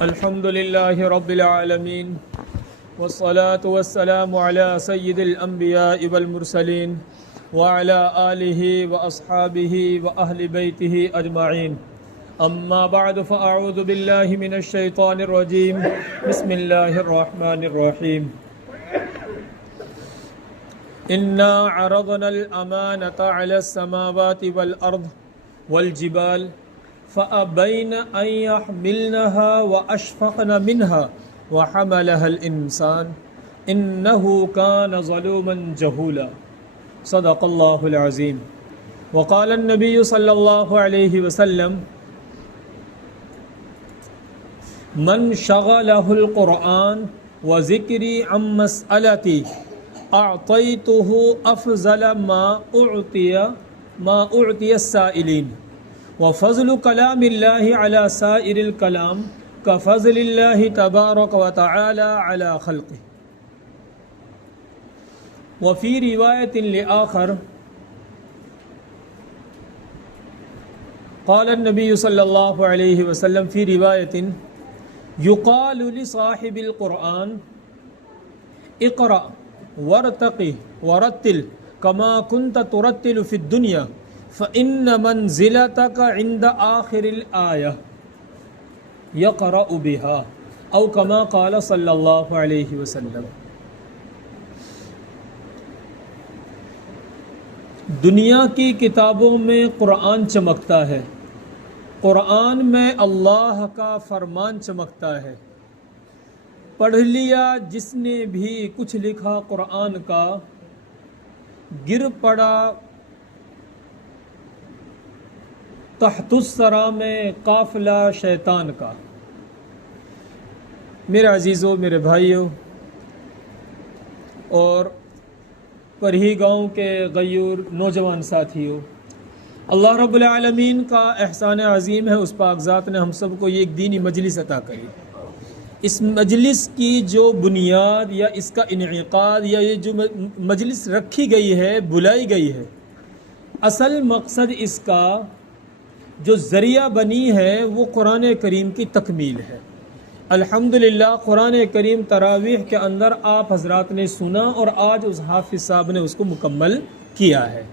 الحمد لله رب العالمين والصلاة والسلام على سيد الأنبياء والمرسلين وعلى آله وأصحابه وأهل بيته أجمعين. أما بعد فأعوذ بالله من الشيطان الرجيم. بسم الله الرحمن الرحيم. إنا عرضنا الأمانة على السماوات والأرض والجبال فأبين أن يحملنها وأشفقن منها وحملها الإنسان إنه كان ظلوما جهولا. صدق الله العظيم. وقال النبي صلى الله عليه وسلم: من شغله القرآن وذكري عن مسألتي أعطيته أفضل ما أعطي السائلين. وفضل كلام الله على سائر الكلام كفضل الله تبارك وتعالى على خلقه. وفي رواية لآخر قال النبي صلى الله عليه وسلم في رواية: يقال لصاحب القرآن اقرأ وارتقي ورتل كما كنت ترتل في الدنيا فإن منزلتك عند آخر الآية يقرأ بها أو كما قال صلی اللہ علیہ وسلم. دنیا کی کتابوں میں قرآن چمکتا ہے، قرآن میں اللہ کا فرمان چمکتا ہے. پڑھ لیا جس نے بھی کچھ لکھا قرآن کا، گر پڑا تحت الثری میں قافلہ شیطان کا. میرے عزیزوں، میرے بھائیوں اور پرہی گاؤں کے غیور نوجوان ساتھیوں، اللہ رب العالمین کا احسان عظیم ہے، اس پاک ذات نے ہم سب کو یہ ایک دینی مجلس عطا کری. اس مجلس کی جو بنیاد یا اس کا انعقاد یا یہ جو مجلس رکھی گئی ہے، بلائی گئی ہے، اصل مقصد اس کا جو ذریعہ بنی ہے وہ قرآن کریم کی تکمیل ہے. الحمدللہ قرآن کریم تراویح کے اندر آپ حضرات نے سنا اور آج اس حافظ صاحب نے اس کو مکمل کیا ہے.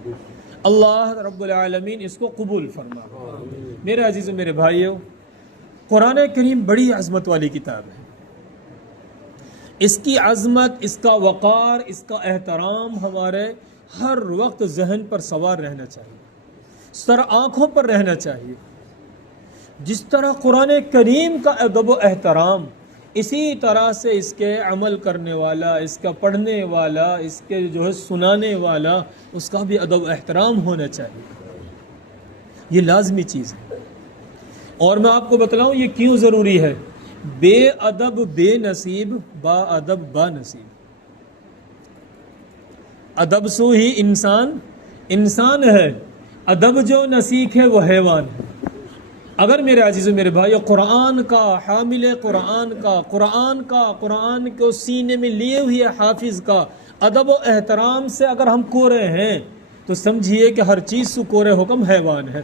اللہ رب العالمین اس کو قبول فرما. میرے عزیزوں، میرے بھائیوں، قرآن کریم بڑی عظمت والی کتاب ہے. اس کی عظمت، اس کا وقار، اس کا احترام ہمارے ہر وقت ذہن پر سوار رہنا چاہیے، سر آنکھوں پر رہنا چاہیے. جس طرح قرآن کریم کا ادب و احترام، اسی طرح سے اس کے عمل کرنے والا، اس کا پڑھنے والا، اس کے جو ہے سنانے والا، اس کا بھی ادب و احترام ہونا چاہیے. یہ لازمی چیز ہے. اور میں آپ کو بتلاؤں یہ کیوں ضروری ہے. بے ادب بے نصیب، با ادب با نصیب. ادب سو ہی انسان ہے، ادب جو نہ سیکھے وہ حیوان ہے. اگر میرے عزیزوں، میرے بھائیو، قرآن کا حامل قرآن کو سینے میں لیے ہوئے حافظ کا ادب و احترام سے اگر ہم کورے ہیں تو سمجھیے کہ ہر چیز سے کورے حکم حیوان ہے،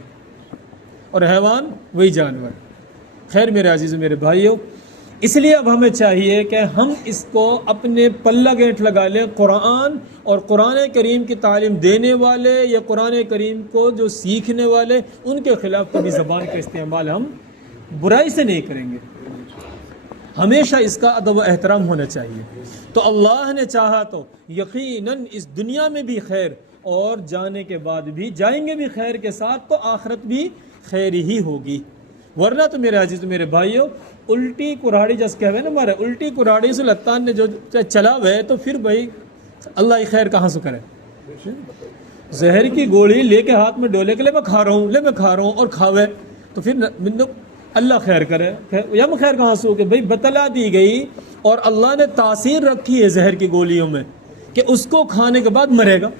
اور حیوان وہی جانور. خیر میرے عزیزوں، میرے بھائیو، اس لیے اب ہمیں چاہیے کہ ہم اس کو اپنے پلہ گیٹ لگا لیں. قرآن اور قرآن کریم کی تعلیم دینے والے یا قرآن کریم کو جو سیکھنے والے، ان کے خلاف کبھی زبان کا استعمال ہم برائی سے نہیں کریں گے. ہمیشہ اس کا ادب و احترام ہونا چاہیے. تو اللہ نے چاہا تو یقیناً اس دنیا میں بھی خیر اور جانے کے بعد بھی جائیں گے بھی خیر کے ساتھ، تو آخرت بھی خیر ہی ہوگی. ورنہ تو میرے عزیز میرے بھائیوں، الٹی کراڑی جس کہوے نا مارے، الٹی کراڑی سے لتان نے جو چلا ہوئے تو پھر بھائی اللہ ہی خیر کہاں سے کرے. زہر کی گولی لے کے ہاتھ میں ڈولے کے لے میں کھا رہا ہوں اور کھاوے تو پھر اللہ خیر کرے. یا میں خیر کہاں سے ہو کہ بھائی بتلا دی گئی اور اللہ نے تاثیر رکھی ہے زہر کی گولیوں میں کہ اس کو کھانے کے بعد مرے گا.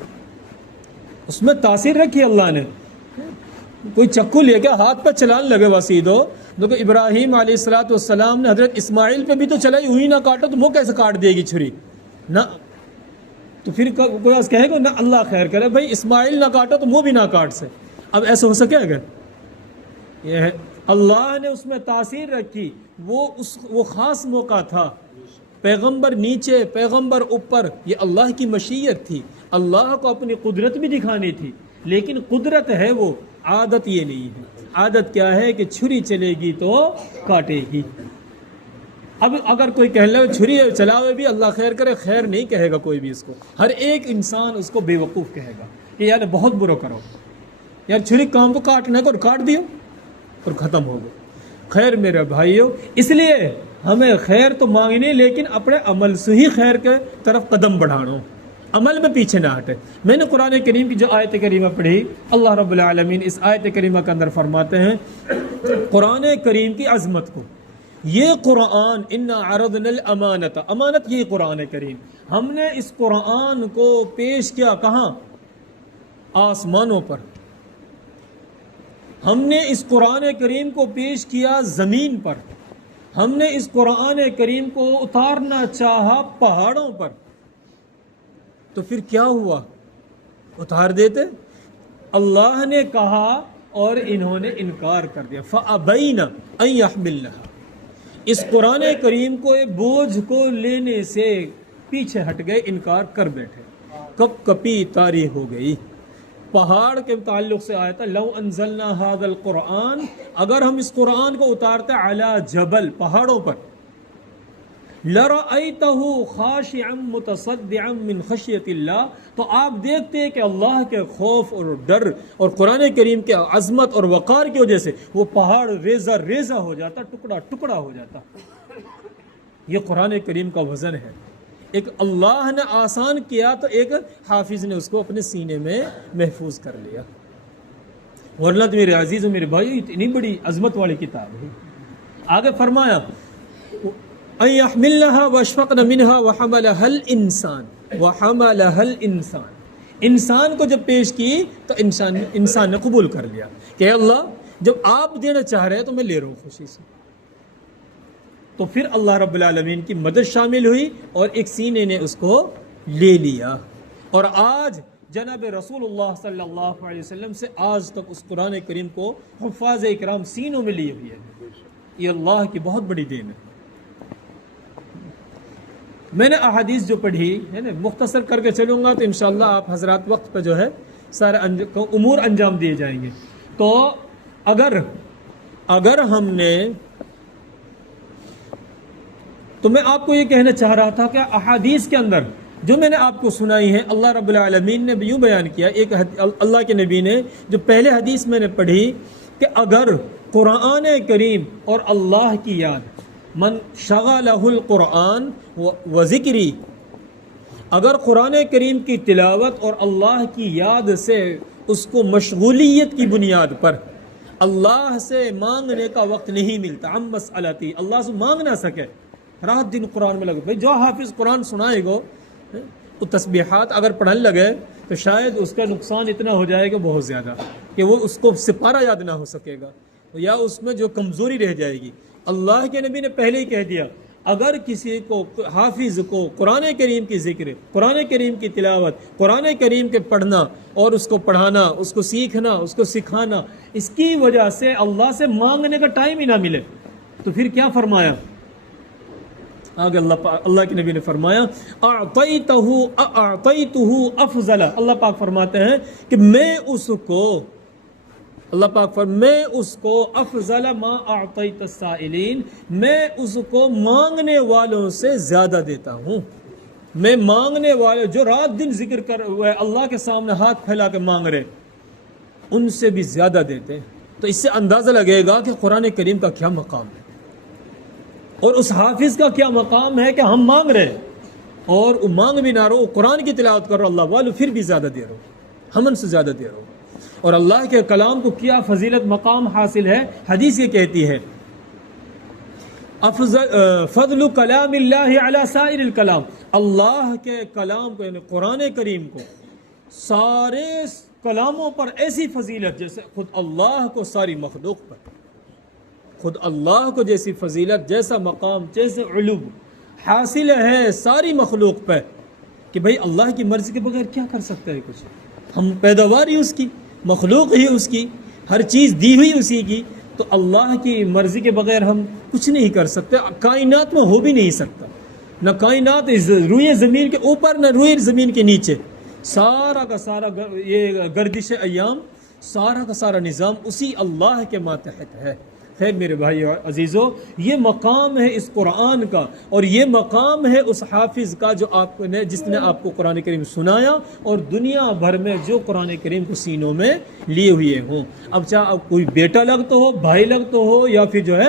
اس میں تاثیر رکھی ہے اللہ نے. کوئی چکو لے کے ہاتھ پہ چلان لگے وسیدو، دیکھو ابراہیم علیہ السلام نے حضرت اسماعیل پہ بھی تو چلائی ہوئی، نہ کاٹو تو وہ کیسے کاٹ دے گی چھری نہ. تو پھر کوئی کہے گا نہ اللہ خیر کرے، بھائی اسماعیل نہ کاٹو تو وہ بھی نہ کاٹ سے. اب ایسے ہو سکے گا؟ یہ ہے اللہ نے اس میں تاثیر رکھی، وہ خاص موقع تھا، پیغمبر نیچے پیغمبر اوپر، یہ اللہ کی مشیت تھی، اللہ کو اپنی قدرت بھی دکھانی تھی، لیکن قدرت ہے وہ، عادت یہ نہیں ہے۔ عادت کیا ہے کہ چھری چلے گی تو کاٹے گی۔ اب اگر کوئی کہہ لے چھری چلاوے بھی اللہ خیر کرے، خیر نہیں کہے گا کوئی بھی اس کو، ہر ایک انسان اس کو بے وقوف کہے گا کہ یار بہت برا کرو، یار چھری کام کو کاٹنے کو اور کاٹ دیو اور ختم ہو گئے۔ خیر میرے بھائیوں، اس لیے ہمیں خیر تو مانگنی، لیکن اپنے عمل سے ہی خیر کے طرف قدم بڑھانا، عمل میں پیچھے نہ ہٹے۔ میں نے قرآن کریم کی جو آیت کریمہ پڑھی، اللہ رب العالمین اس آیت کریمہ کے اندر فرماتے ہیں قرآن کریم کی عظمت کو، یہ قرآن انا عرضنا الامانت، امانت یہ قرآن کریم، ہم نے اس قرآن کو پیش کیا کہاں؟ آسمانوں پر۔ ہم نے اس قرآن کریم کو پیش کیا زمین پر، ہم نے اس قرآن کریم کو اتارنا چاہا پہاڑوں پر، تو پھر کیا ہوا؟ اتار دیتے؟ اللہ نے کہا اور انہوں نے انکار کر دیا، فَأَبَيْنَ أَن يَحْمِلْنَهَا، اس قرآن کریم کو بوجھ کو لینے سے پیچھے ہٹ گئے، انکار کر بیٹھے، کب کپی طاری ہو گئی۔ پہاڑ کے تعلق سے آیا تھا لو انزلنا هذا القرآن، اگر ہم اس قرآن کو اتارتے علی جبل، پہاڑوں پر، لرأیتہ خاشعا متصدعا من خشیت اللہ، تو آپ دیکھتے ہیں کہ اللہ کے خوف اور ڈر اور قرآن کریم کے عظمت اور وقار کی وجہ سے وہ پہاڑ ریزہ ریزہ ہو جاتا، ٹکڑا ٹکڑا ہو جاتا۔ یہ قرآن کریم کا وزن ہے، ایک اللہ نے آسان کیا تو ایک حافظ نے اس کو اپنے سینے میں محفوظ کر لیا۔ ورنہ تو میرے عزیز و میرے بھائی اتنی بڑی عظمت والی کتاب ہے۔ آگے فرمایا ان يحملنها واشفقن منها وحملها الانسان، وحملها الانسان، انسان کو جب پیش کی تو انسان نے قبول کر لیا کہ اللہ جب آپ دینا چاہ رہے ہیں تو میں لے رہا ہوں خوشی سے۔ تو پھر اللہ رب العالمین کی مدد شامل ہوئی اور ایک سینے نے اس کو لے لیا، اور آج جناب رسول اللہ صلی اللہ علیہ وسلم سے آج تک اس قرآن کریم کو حفاظ اکرام سینوں میں لیے ہوئے ہیں۔ یہ اللہ کی بہت بڑی دین ہے۔ میں نے احادیث جو پڑھی ہے نا، مختصر کر کے چلوں گا تو انشاءاللہ آپ حضرات وقت پہ جو ہے سارے امور انجام دیے جائیں گے۔ تو اگر ہم نے، تو میں آپ کو یہ کہنا چاہ رہا تھا کہ احادیث کے اندر جو میں نے آپ کو سنائی ہے، اللہ رب العالمین نے بھی یوں بیان کیا، ایک اللہ کے نبی نے جو پہلے حدیث میں نے پڑھی کہ اگر قرآن کریم اور اللہ کی یاد، من شغلہ القرآن و ذکری، اگر قرآن کریم کی تلاوت اور اللہ کی یاد سے اس کو مشغولیت کی بنیاد پر اللہ سے مانگنے کا وقت نہیں ملتا، عن مسئلتی، اللہ سے مانگ نہ سکے، رات دن قرآن میں لگے، بھائی جو حافظ قرآن سنائے گا وہ تسبیحات اگر پڑھنے لگے تو شاید اس کا نقصان اتنا ہو جائے گا بہت زیادہ کہ وہ اس کو سپارہ یاد نہ ہو سکے گا، یا اس میں جو کمزوری رہ جائے گی۔ اللہ کے نبی نے پہلے ہی کہہ دیا اگر کسی کو حافظ کو قرآن کریم کی ذکر، قرآن کریم کی تلاوت، قرآن کریم کے پڑھنا اور اس کو پڑھانا، اس کو سیکھنا، اس کو سکھانا، اس کی وجہ سے اللہ سے مانگنے کا ٹائم ہی نہ ملے، تو پھر کیا فرمایا آگے اللہ کے نبی نے فرمایا اعطیتہ افضل، اللہ پاک فرماتے ہیں کہ میں اس کو، اللہ پاک میں اس کو افضل ما اعطیت السائلین، میں اس کو مانگنے والوں سے زیادہ دیتا ہوں۔ میں مانگنے والے جو رات دن ذکر کر ہوئے اللہ کے سامنے ہاتھ پھیلا کے مانگ رہے، ان سے بھی زیادہ دیتے ہیں۔ تو اس سے اندازہ لگے گا کہ قرآن کریم کا کیا مقام ہے اور اس حافظ کا کیا مقام ہے کہ ہم مانگ رہے ہیں اور وہ مانگ بھی نہ رہو، قرآن کی تلاوت کرو اللہ والو، پھر بھی زیادہ دے رہو، ہمن سے زیادہ دے رہو، اور اللہ کے کلام کو کیا فضیلت مقام حاصل ہے۔ حدیث یہ کہتی ہے فضل کلام اللہ علی سائر الکلام، اللہ کے کلام کو یعنی قرآن کریم کو سارے کلاموں پر ایسی فضیلت جیسے خود اللہ کو ساری مخلوق پر، خود اللہ کو جیسی فضیلت، جیسا مقام، جیسے علو حاصل ہے ساری مخلوق پہ کہ بھئی اللہ کی مرضی کے بغیر کیا کر سکتا ہے کچھ، ہم پیداوار ہی اس کی، مخلوق ہی اس کی، ہر چیز دی ہوئی اسی کی، تو اللہ کی مرضی کے بغیر ہم کچھ نہیں کر سکتے. کائنات میں ہو بھی نہیں سکتا. نہ کائنات روئے زمین کے اوپر نہ روئے زمین کے نیچے. سارا کا سارا یہ گردش ایام، سارا کا سارا نظام اسی اللہ کے ماتحت ہے. خیر میرے بھائی اور عزیزو، یہ مقام ہے اس قرآن کا، اور یہ مقام ہے اس حافظ کا جس نے آپ کو قرآن کریم سنایا اور دنیا بھر میں جو قرآن کریم کو سینوں میں لیے ہوئے ہوں. اب چاہے کوئی بیٹا لگتا ہو، بھائی لگتا ہو، یا پھر جو ہے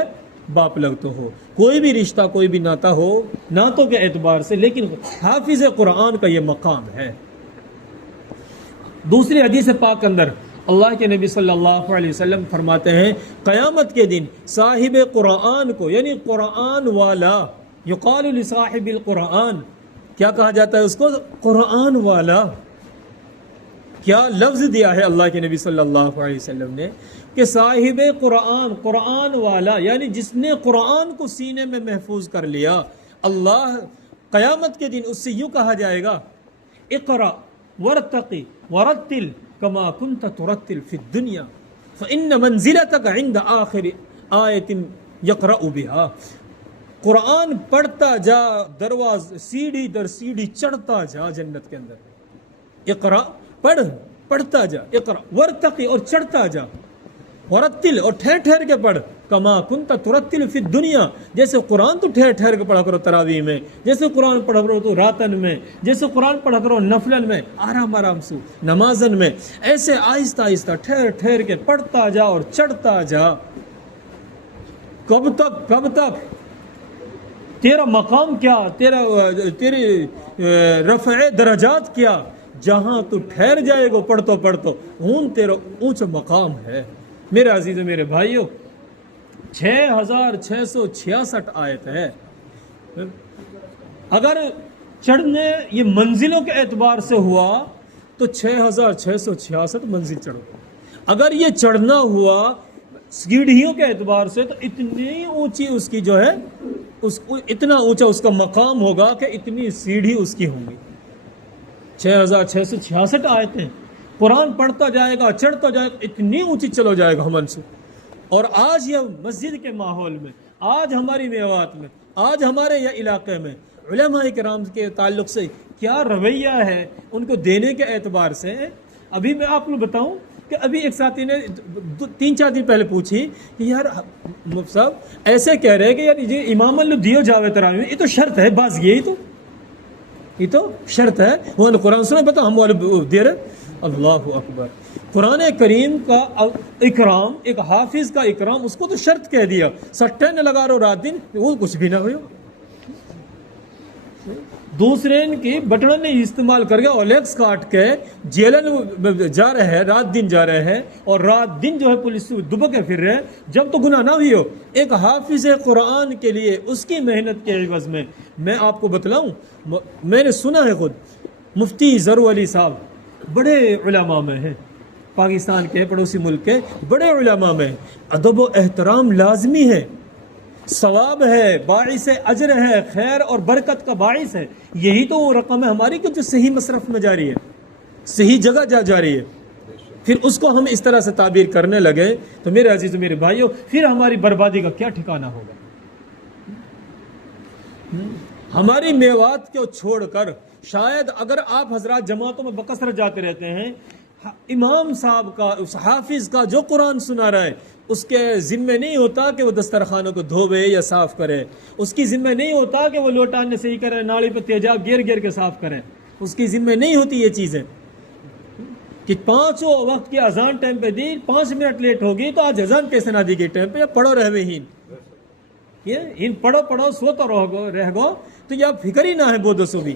باپ لگتا ہو، کوئی بھی رشتہ، کوئی بھی ناتا ہو ناتوں کے اعتبار سے، لیکن حافظ قرآن کا یہ مقام ہے. دوسری حدیث پاک اندر اللہ کے نبی صلی اللہ علیہ وسلم فرماتے ہیں قیامت کے دن صاحب قرآن کو، یعنی قرآن والا، یقال لصاحب القرآن، کیا کہا جاتا ہے اس کو؟ قرآن والا. کیا لفظ دیا ہے اللہ کے نبی صلی اللہ علیہ وسلم نے کہ صاحب قرآن، قرآن والا، یعنی جس نے قرآن کو سینے میں محفوظ کر لیا. اللہ قیامت کے دن اس سے یوں کہا جائے گا اقرأ ورتقی ورتل کما کنت ترتل فی الدنیا فإن منزلتک عند آخر آیت یقرأ بها. قرآن پڑھتا جا، سیڑھی در سیڑھی چڑھتا جا جنت کے اندر. اقرأ، پڑھتا جا، اقرأ ورتقی، اور چڑھتا جا، ورتل، اور ٹھہر ٹھہر کے پڑھ، کما کنت ترتل فی الدنیا، جیسے قرآن تو ٹھہر ٹھہر کے پڑھا کرو تراویح میں، جیسے قرآن پڑھا کرو تو راتن میں، جیسے قرآن پڑھا کرو نفلن میں، آرام آرام سے نمازن میں، ایسے آہستہ آہستہ ٹھہر ٹھہر کے پڑھتا جا اور چڑھتا جا. کب تک تیرا مقام کیا، تیری رفع درجات کیا، جہاں تو ٹھہر جائے گا پڑھتو تیرا اونچا مقام ہے. میرے عزیز میرے بھائیو، 6666 آیت ہے. اگر چڑھنے یہ منزلوں کے اعتبار سے ہوا تو 6666 منزل چڑھو. اگر یہ چڑھنا ہوا سیڑھیوں کے اعتبار سے تو اتنی اونچی اس کی جو ہے اتنا اونچا اس کا مقام ہوگا کہ اتنی سیڑھی اس کی ہوں گی. 6666 آیتیں، قرآن پڑھتا جائے گا، چڑھتا جائے گا، اتنی اونچی چلو جائے گا ہمن سے. اور آج یہ مسجد کے ماحول میں، آج ہماری میوات میں، آج ہمارے یہ علاقے میں علماء کرام کے تعلق سے کیا رویہ ہے ان کو دینے کے اعتبار سے. ابھی میں آپ کو بتاؤں کہ ابھی ایک ساتھی نے 3-4 دن پہلے پوچھی کہ یار مفتی صاحب ایسے کہہ رہے کہ یار یہ امام اللہ دیو جاوے تراویح، یہ تو شرط ہے، بعض یہ تو شرط ہے. وہ قرآن سنا بتا ہم والے دے رہے. اللہ اکبر. قرآن کریم کا اکرام، ایک حافظ کا اکرام، اس کو تو شرط کہہ دیا. سٹے نہ لگا رہو رات دن، وہ کچھ بھی نہ ہو. دوسرے کی بٹن نے استعمال کر کے اولیکس کاٹ کے جیلن جا رہے ہیں، رات دن جا رہے ہیں، اور رات دن جو ہے پولیس دبکے پھر رہے ہیں. جب تو گناہ نہ ہوئی ہو. ایک حافظ قرآن کے لیے اس کی محنت کے عوض میں آپ کو بتلاؤں، میں نے سنا ہے خود مفتی ظہور علی صاحب بڑے علماء میں ہیں، پاکستان کے پڑوسی ملک کے بڑے علماء میں. ادب و احترام لازمی ہے، ثواب ہے، باعث اجر ہے، خیر اور برکت کا باعث ہے. یہی تو وہ رقم ہے ہماری کہ جو صحیح مصرف میں جاری ہے، صحیح جگہ جاری ہے. پھر اس کو ہم اس طرح سے تعبیر کرنے لگے تو میرے عزیز و میرے بھائیوں، پھر ہماری بربادی کا کیا ٹھکانہ ہوگا. ہماری میوات کو چھوڑ کر شاید اگر آپ حضرات جماعتوں میں بکثرت جاتے رہتے ہیں، امام صاحب کا، اس حافظ کا جو قرآن سنا رہا ہے، اس کے ذمہ نہیں ہوتا کہ وہ دسترخوانوں کو دھوبے یا صاف کرے. اس کی ذمہ نہیں ہوتا کہ وہ لوٹانے صحیح کرے، نالی پہ تیجاب گیر کے صاف کرے. اس کی ذمہ نہیں ہوتی یہ چیزیں کہ 5 وقت کی اذان ٹائم پہ دی، 5 منٹ لیٹ ہوگی تو آج اذان کیسے نہ دی گئی ٹائم پہ، یا پڑھو رہوے ہین پڑھو سو تو رہ گو تو یا فکر ہی نہ ہے بودو سو بھی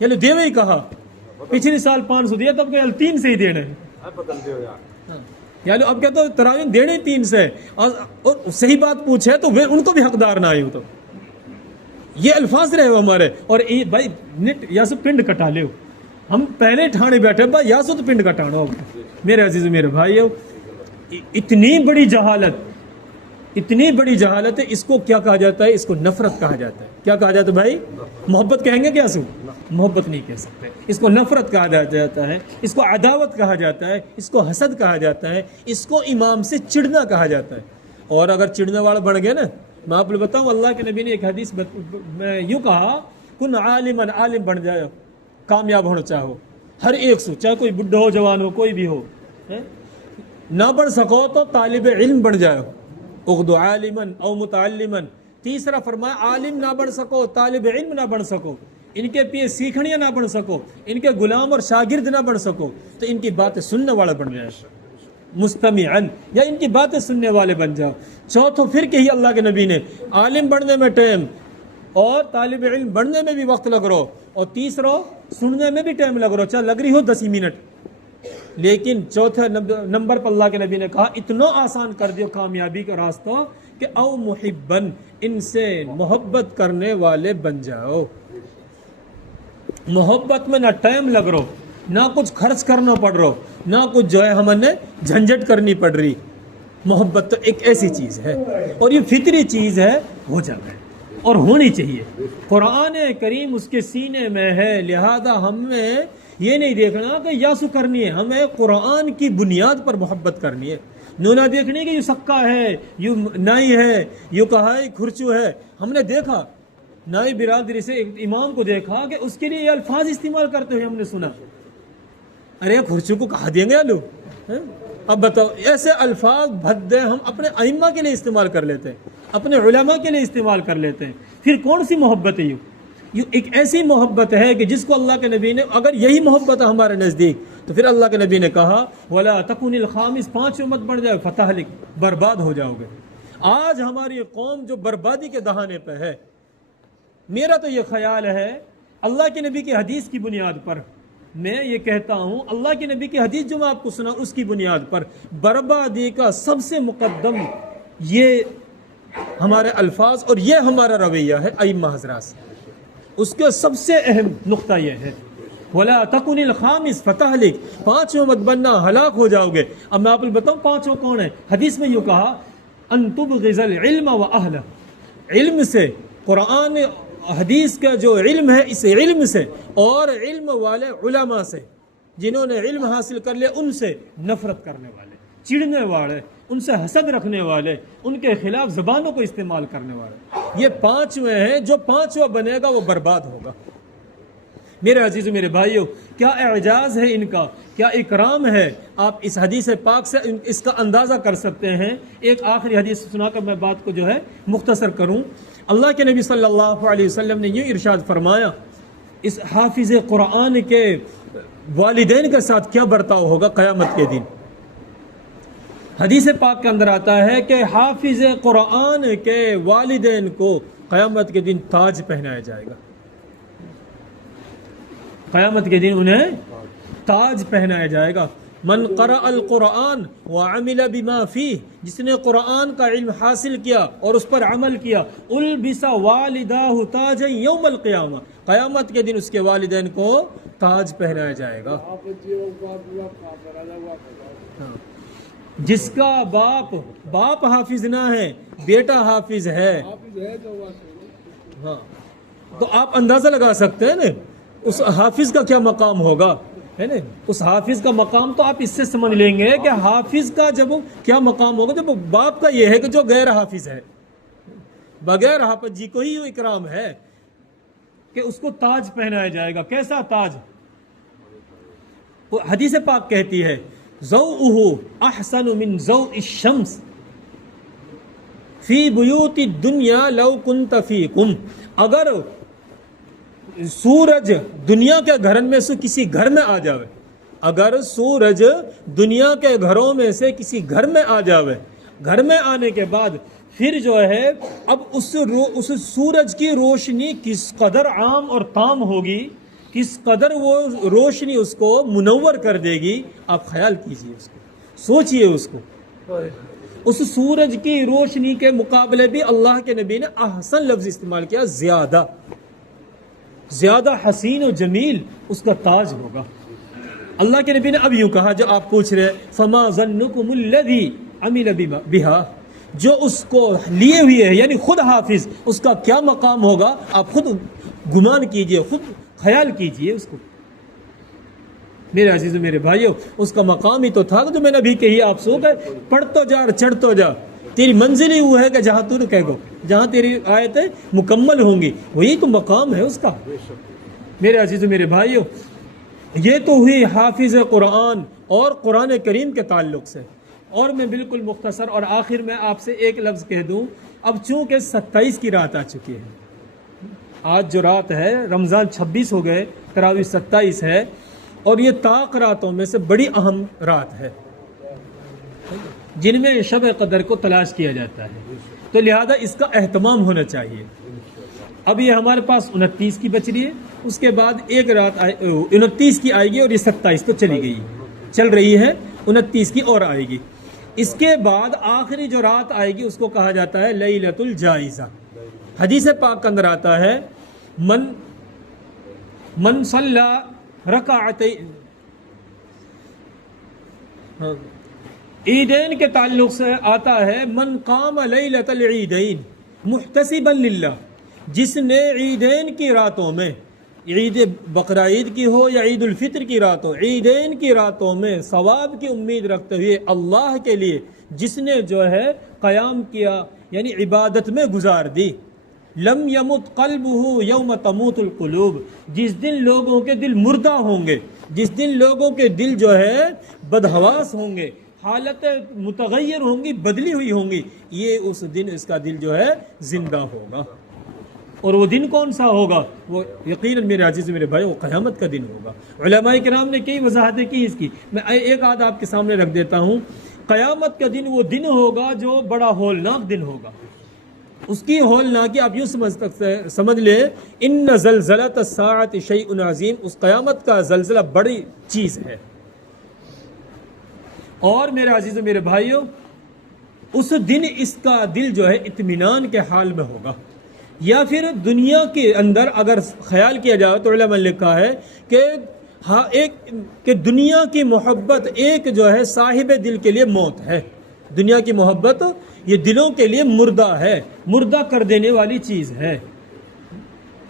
یعنی دیوے ہی کہا. پچھلی سال 500 دیا، تب کہ 3 سے ہی دینے یعنی اب کہتا تراویح دینے 3 سے. اور صحیح بات پوچھے تو ان کو بھی حقدار نہ آئی ہو. تو یہ الفاظ رہے ہو ہمارے. اور بھائی نٹ یا سو پنڈ کٹا لے، ہم پہلے ٹھانے بیٹھے بھائی یا سو تو پنڈ کٹانا. میرے عزیز میرے بھائیو، اتنی بڑی جہالت ہے. اس کو کیا کہا جاتا ہے؟ اس کو نفرت کہا جاتا ہے. کیا کہا جاتا ہے بھائی؟ محبت کہیں گے کیا سو؟ محبت نہیں کہہ سکتے. اس کو نفرت کہا جاتا ہے، اس کو عداوت کہا جاتا ہے، اس کو حسد کہا جاتا ہے، اس کو امام سے چڑنا کہا جاتا ہے. اور اگر چڑھنے والا بن گیا نا، میں آپ کو بتاؤں اللہ کے نبی نے ایک حدیث میں یوں کہا، کن عالمن، عالم بن جائے، کامیاب ہونا چاہو ہر ایک سے، چاہے کوئی بڈھا ہو جوان ہو کوئی بھی ہو، نہ بن سکو تو طالب علم بن جائے، اغدو عالمن او متعلمن۔ تیسرا فرمایا عالم نہ بن سکو، طالب علم نہ بن سکو، ان کے پیے سیکھنیاں نہ بن سکو، ان کے غلام اور شاگرد نہ بن سکو، تو ان کی باتیں سننے والا بن جائے، مستمعن، یا ان کی باتیں سننے والے بن جاؤ۔ چوتھا پھر کہی اللہ کے نبی نے، عالم بننے میں ٹائم اور طالب علم بننے میں بھی وقت لگ رہو، اور تیسرا سننے میں بھی ٹائم لگ رہو، چاہے لگ رہی ہو 10 منٹ، لیکن چوتھے نمبر پر اللہ کے نبی نے کہا اتنا آسان کر دیو کامیابی کا راستہ کہ او محبن، ان سے محبت کرنے والے بن جاؤ۔ محبت میں نہ ٹائم لگ رہو، نہ کچھ خرچ کرنا پڑ رہا، نہ کچھ جو ہے ہمیں جھنجھٹ کرنی پڑ رہی۔ محبت تو ایک ایسی چیز ہے اور یہ فطری چیز ہے، ہو جاتا ہے اور ہونی چاہیے۔ قرآن کریم اس کے سینے میں ہے، لہذا ہمیں یہ نہیں دیکھنا کہ یاسو کرنی ہے، ہمیں قرآن کی بنیاد پر محبت کرنی ہے، نہ دیکھنی کہ یہ سکا ہے، یہ نائی ہے، یہ کہا ہے کھرچو ہے۔ ہم نے دیکھا نائی برادری سے ایک امام کو دیکھا کہ اس کے لیے یہ الفاظ استعمال کرتے ہوئے ہم نے سنا، ارے کھرچو کو کہا دیں گے آلو۔ اب بتاؤ، ایسے الفاظ بھدے ہم اپنے ائمہ کے لیے استعمال کر لیتے ہیں، اپنے علماء کے لیے استعمال کر لیتے ہیں، پھر کون سی محبت ہے یہ ایک ایسی محبت ہے کہ جس کو اللہ کے نبی نے، اگر یہی محبت ہے ہمارے نزدیک تو پھر اللہ کے نبی نے کہا وَلَا تَكُنِ الْخَامِسِ، 5 مت بڑھ جائے، فتح برباد ہو جاؤ گے۔ آج ہماری قوم جو بربادی کے دہانے پہ ہے، میرا تو یہ خیال ہے اللہ کے نبی کی حدیث کی بنیاد پر، میں یہ کہتا ہوں اللہ کے نبی کی حدیث جو میں آپ کو سنا اس کی بنیاد پر بربادی کا سب سے مقدم یہ ہمارے الفاظ اور یہ ہمارا رویہ ہے ائمہ حضرات سے۔ اس کے سب سے اہم نقطہ یہ ہے وَلَا تَكُنِ الْخَامِسِ فَتَهْلِكَ، 5 مت بننا، ہلاک ہو جاؤ گے۔ اب میں آپ کو بتاؤں 5 کون ہیں؟ حدیث میں یہ کہا أَن تُبْغِضَ الْعِلْمَ وَأَهْلَهُ، علم سے، قرآن حدیث کا جو علم ہے اس علم سے اور علم والے علماء سے، جنہوں نے علم حاصل کر لیا، ان سے نفرت کرنے والے، چڑھنے والے، ان سے حسد رکھنے والے، ان کے خلاف زبانوں کو استعمال کرنے والے، یہ 5ویں ہیں۔ جو 5واں بنے گا وہ برباد ہوگا۔ میرے عزیزو، میرے بھائیو، کیا اعجاز ہے ان کا، کیا اکرام ہے۔ آپ اس حدیث پاک سے اس کا اندازہ کر سکتے ہیں۔ ایک آخری حدیث سنا کر میں بات کو جو ہے مختصر کروں۔ اللہ کے نبی صلی اللہ علیہ وسلم نے یہ ارشاد فرمایا، اس حافظ قرآن کے والدین کے ساتھ کیا برتاؤ ہوگا قیامت کے دن۔ حدیث پاک کے اندر آتا ہے کہ حافظ قرآن کے والدین کو قیامت کے دن تاج پہنایا جائے گا، قیامت کے دن انہیں تاج پہنایا جائے گا۔ من قرأ القرآن وعمل بما فیہ، جس نے قرآن کا علم حاصل کیا اور اس پر عمل کیا، البس والداہ تاجا یوم القیامہ، قیامت کے دن اس کے والدین کو تاج پہنایا جائے گا۔ جس کا باپ حافظ نہ ہے، بیٹا حافظ ہے، ہاں، تو آپ اندازہ لگا سکتے ہیں نا اس حافظ کا کیا مقام ہوگا، ہے نا؟ اس حافظ کا مقام تو آپ اس سے سمجھ لیں گے کہ حافظ کا جب کیا مقام ہوگا، جب باپ کا یہ ہے کہ جو غیر حافظ ہے، بغیر حافظ جی کو ہی یہ اکرام ہے کہ اس کو تاج پہنایا جائے گا۔ کیسا تاج؟ حدیث پاک کہتی ہے ضوءہ احسن من ضوء الشمس فی بیوت الدنیا لو کنت فیکم، اگر سورج دنیا کے گھرن میں سے کسی گھر میں آ جاوے، اگر سورج دنیا کے گھروں میں سے کسی گھر میں آ جاوے، گھر میں آنے کے بعد پھر جو ہے اب اس سورج کی روشنی کس قدر عام اور تام ہوگی، کس قدر وہ روشنی اس کو منور کر دے گی، آپ خیال کیجئے، اس کو سوچئے، اس کو اس سورج کی روشنی کے مقابلے بھی اللہ کے نبی نے احسن لفظ استعمال کیا، زیادہ حسین و جمیل اس کا تاج ہوگا۔ اللہ کے نبی نے اب یوں کہا جو آپ پوچھ رہے فما ظنکم الذی عمل بہا، جو اس کو لیے ہوئے ہے یعنی خود حافظ، اس کا کیا مقام ہوگا، آپ خود گمان کیجئے، خود خیال کیجئے اس کو۔ میرے عزیز میرے بھائیو، اس کا مقام ہی تو تھا جو میں نے ابھی کہی، آپ سو گئے، پڑھتو جا چڑھتو جا، تیری منزل ہی وہ ہے کہ جہاں تو کہہ گو، جہاں تیری آیتیں مکمل ہوں گی وہی تو مقام ہے اس کا۔ میرے عزیزو میرے بھائیو، یہ تو ہوئی حافظ قرآن اور قرآن کریم کے تعلق سے۔ اور میں بالکل مختصر اور آخر میں آپ سے ایک لفظ کہہ دوں، اب چونکہ 27 کی رات آ چکی ہے، آج جو رات ہے رمضان 26 ہو گئے، تراویح 27 ہے، اور یہ طاق راتوں میں سے بڑی اہم رات ہے جن میں شب قدر کو تلاش کیا جاتا ہے، تو لہذا اس کا اہتمام ہونا چاہیے۔ اب یہ ہمارے پاس 29 کی بچ رہی ہے، اس کے بعد ایک رات 29 کی آئے گی، اور یہ 27 تو چلی گئی، چل رہی ہے، 29 کی اور آئے گی۔ اس کے بعد آخری جو رات آئے گی اس کو کہا جاتا ہے لیلۃ الجائزہ۔ حدیث پاک کے اندر آتا ہے من صلی رکعتین، عیدین کے تعلق سے آتا ہے من قام لیلۃ العیدین محتسبا للہ، جس نے عیدین کی راتوں میں، عید بقرہ عید کی ہو یا عید الفطر کی رات ہو، عیدین کی راتوں میں ثواب کی امید رکھتے ہوئے اللہ کے لیے جس نے جو ہے قیام کیا، یعنی عبادت میں گزار دی، لم یمت قلبہ یوم تموت القلوب، جس دن لوگوں کے دل مردہ ہوں گے، جس دن لوگوں کے دل جو ہے بدحواس ہوں گے، حالت متغیر ہوں گی، بدلی ہوئی ہوں گی، یہ اس دن اس کا دل جو ہے زندہ ہوگا۔ اور وہ دن کون سا ہوگا؟ وہ یقیناً میرے عزیز میرے بھائی وہ قیامت کا دن ہوگا۔ علماء کرام نے کئی وضاحتیں کی اس کی، میں ایک آدھ آپ کے سامنے رکھ دیتا ہوں۔ قیامت کا دن وہ دن ہوگا جو بڑا ہولناک دن ہوگا۔ اس کی ہولناکی آپ یوں سمجھ لیں، ان زلزلۃ الساعۃ شیء عظیم، اس قیامت کا زلزلہ بڑی چیز ہے۔ اور میرے عزیز و میرے بھائیوں، اس دن اس کا دل جو ہے اطمینان کے حال میں ہوگا، یا پھر دنیا کے اندر اگر خیال کیا جائے تو علماء نے لکھا ہے کہ دنیا کی محبت ایک جو ہے صاحب دل کے لیے موت ہے۔ دنیا کی محبت یہ دلوں کے لیے مردہ ہے، مردہ کر دینے والی چیز ہے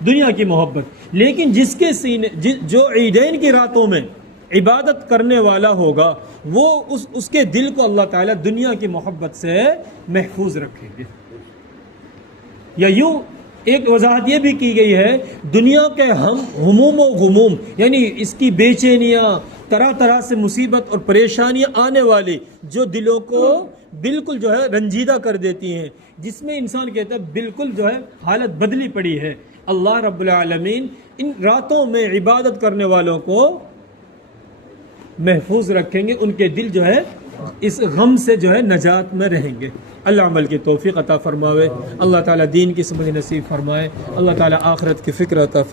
دنیا کی محبت۔ لیکن جس کے سینے جو عیدین کی راتوں میں عبادت کرنے والا ہوگا، وہ اس کے دل کو اللہ تعالیٰ دنیا کی محبت سے محفوظ رکھیں گے۔ یا یوں ایک وضاحت یہ بھی کی گئی ہے، دنیا کے ہموم و غموم، یعنی اس کی بے چینیاں، طرح طرح سے مصیبت اور پریشانیاں آنے والی جو دلوں کو بالکل جو ہے رنجیدہ کر دیتی ہیں، جس میں انسان کہتا ہے بالکل جو ہے حالت بدلی پڑی ہے، اللہ رب العالمین ان راتوں میں عبادت کرنے والوں کو محفوظ رکھیں گے، ان کے دل جو ہے اس غم سے جو ہے نجات میں رہیں گے۔ اللہ عمل کی توفیق عطا فرماوے، اللہ تعالیٰ دین کی سمجھ نصیب فرمائے، اللہ تعالیٰ آخرت کی فکر عطا فرمائے۔